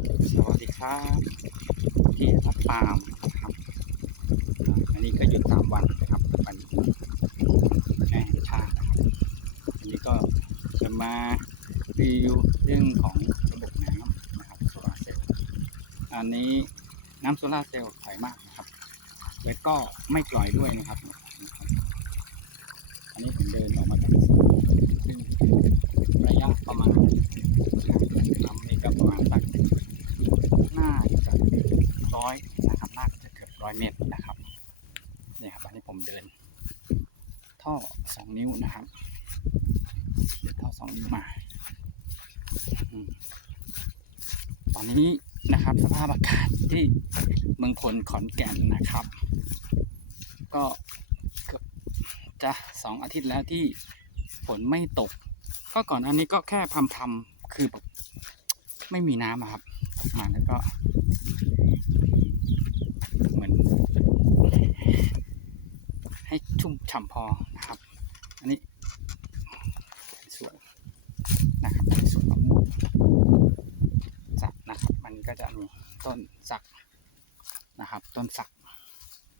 สวัสดีครับที่รับปามนะครับอันนี้ก็หยุดสามวันนะครับวันแห่งชาตินะครับอันนี้ก็จะมารีวิวเรื่องของระบบน้ำนะครับโซลาเซลล์อันนี้น้ำโซลาเซลล์ใสมากนะครับ และก็ไม่กร่อยด้วยนะครับ อันนี้ผมเดินออกมาจากสวนซึ่งระยะประมาณน้ำนี่ก็ประมาณสัก น่าจะร้อยนะครับน่าจะเกือบร้อยเมตรนะครับ เดิน ท่อสองนิ้วนะครับท่อสองนิ้วมา ตอนนี้นะครับสภาพอากาศที่เมืองพลขอนแก่นนะครับ ก็เกือบจะสองอาทิตย์แล้วที่ฝนไม่ตก ก็ก่อนอันนี้ก็แค่พำพำๆคือแบบไม่มีน้ำครับมาแล้วก็ เหมือน ให้ชุ่มฉ่ำพอนะครับ อันนี้ส่วนนะครับส่วนมะม่วงสักนะครับ มันก็จะมีต้นสักนะครับ ต้นสัก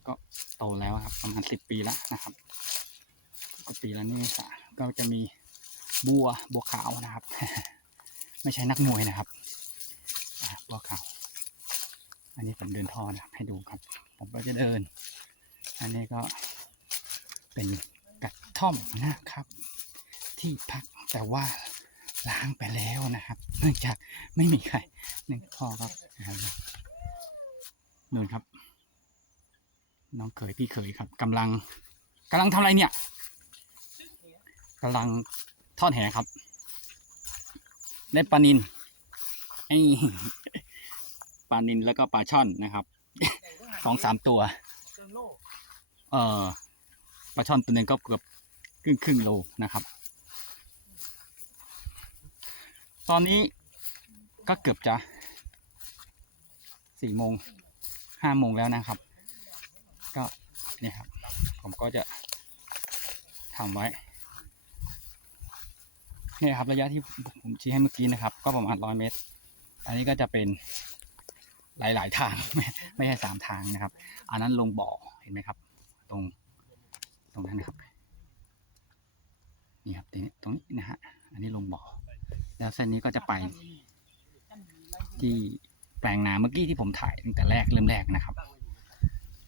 ก็โตแล้วครับประมาณสิบปีแล้วนะครับก็ปีแล้วนี่สะก็จะมีบัวบัวขาวนะครับ ไม่ใช่นักมวยนะครับบัวขาวอันนี้ผมเดินท่อนะครับให้ดูครับ ผมก็จะเดิน อันนี้ก็ เป็นกระท่อมนะครับ ที่พักแต่ว่าล้างไปแล้วนะครับ เนื่องจากไม่มีใครนื่งพ่อครับนู่นครับ น้องเขยพี่เขยครับกำลังกำลังทำอะไรเนี่ยกำลังทอดแหครับ ได้ปลานินไอ้ปลานินแล้วก็ปลาช่อนนะครับสองสามตัว เอ่อ ปลาช่อนตัวหนึ่งก็เกือบครึ่งครึ่งโลนะครับ ตอนนี้ก็เกือบจะสี่โมงห้าโมงแล้วนะครับ ก็นี่ครับ ผมก็จะทำไว้นี่ครับระยะที่ผมชี้ให้เมื่อกี้นะครับ ก็ประมาณร้อยเมตร อันนี้ก็จะเป็นหลาย ๆ ทางไม่ใช่สามทางนะครับ อันนั้นลงบ่อเห็นไหมครับ ตรง ตรงนั้นนะครับ นี่ครับตรงนี้ตรงนี้นะฮะ อันนี้ลงบ่อ แล้วเส้นนี้ก็จะไปที่แปลงนาเมื่อกี้ที่ผมถ่ายตั้งแต่แรกเริ่มแรกนะครับ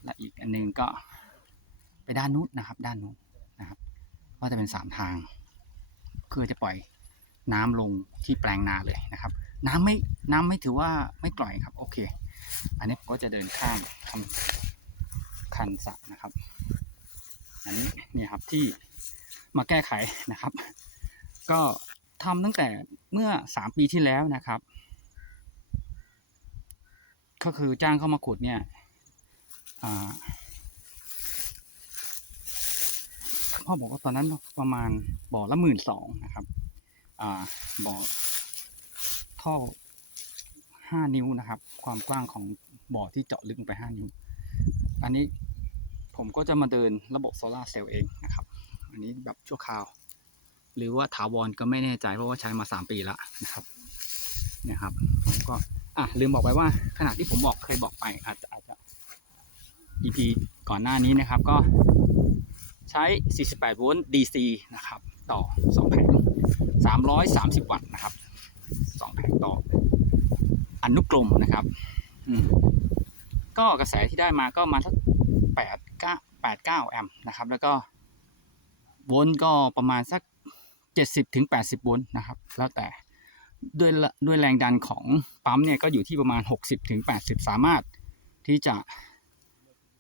และอีกอันหนึงก็ไปด้านนู้นนะครับ ด้านนู้นนะครับ ก็จะเป็นสามทางเพื่อจะปล่อยน้ำลงที่แปลงนาเลยนะครับ น้ำไม่น้ำไม่ถือว่าไม่กร่อยครับโอเค อันนี้ผมก็จะเดินข้ามทำคันสระนะครับ อันนี้เนี่ยครับที่มาแก้ไขนะครับ ก็ ทำตั้งแต่เมื่อสามปีที่แล้วนะครับ ก็คือจ้างเข้ามาขุดเนี่ยพ่อบอกว่าตอนนั้นประมาณบ่อละหมื่นสองนะครับอ่าบ่อท่อห้านิ้วนะครับ ความกว้างของบ่อที่เจาะลึกไปห้านิ้ว อันนี้ผมก็จะมาเดินระบบโซลาเซลล์เองนะครับ อันนี้แบบชั่วคราว หรือว่าถาวรก็ไม่แน่ใจเพราะว่าใช้มาสามปีแล้วนะครับเนี่ยครับผมก็อะลืมบอกไปว่าขณะที่ผมบอกเคยบอกไปอาจจะอาจจะ EP ก่อนหน้านี้นะครับก็ใช้ 48 โวลต์ DC นะครับ ต่อ 2 แผง 330 วัตต์นะครับ 2 แผงต่ออนุกรมนะครับอืมก็กระแสที่ได้มาก็มาสัก8 9 8 9 แอมป์นะครับ แล้วก็โวลต์ก็ประมาณสัก 70ถึง80โวลต์นะครับ แล้วแต่ด้วยด้วยแรงดันของปั๊มเนี่ยก็อยู่ที่ประมาณ 60ถึง80 สามารถที่จะ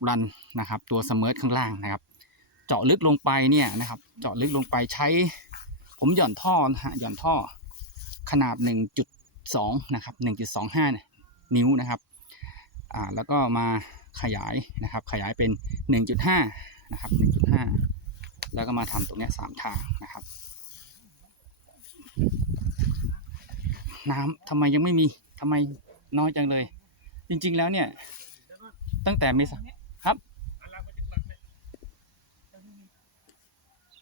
รันนะครับ ตัวสมิร์ทข้างล่างนะครับ เจาะลึกลงไปเนี่ยนะครับ เจาะลึกลงไปใช้ ผมหย่อนท่อนะฮะหย่อนท่อขนาด 1.2 นะครับ 1.25 นิ้วนะครับอ่าแล้วก็มาขยายนะครับ ขยายเป็น 1.5 นะครับ 1.5 แล้วก็มาทำตรงนี้สามทางนะครับ น้ำทำไมยังไม่มีทำไมน้อยจังเลย จริง ๆ แล้วเนี่ย ตั้งแต่เมษา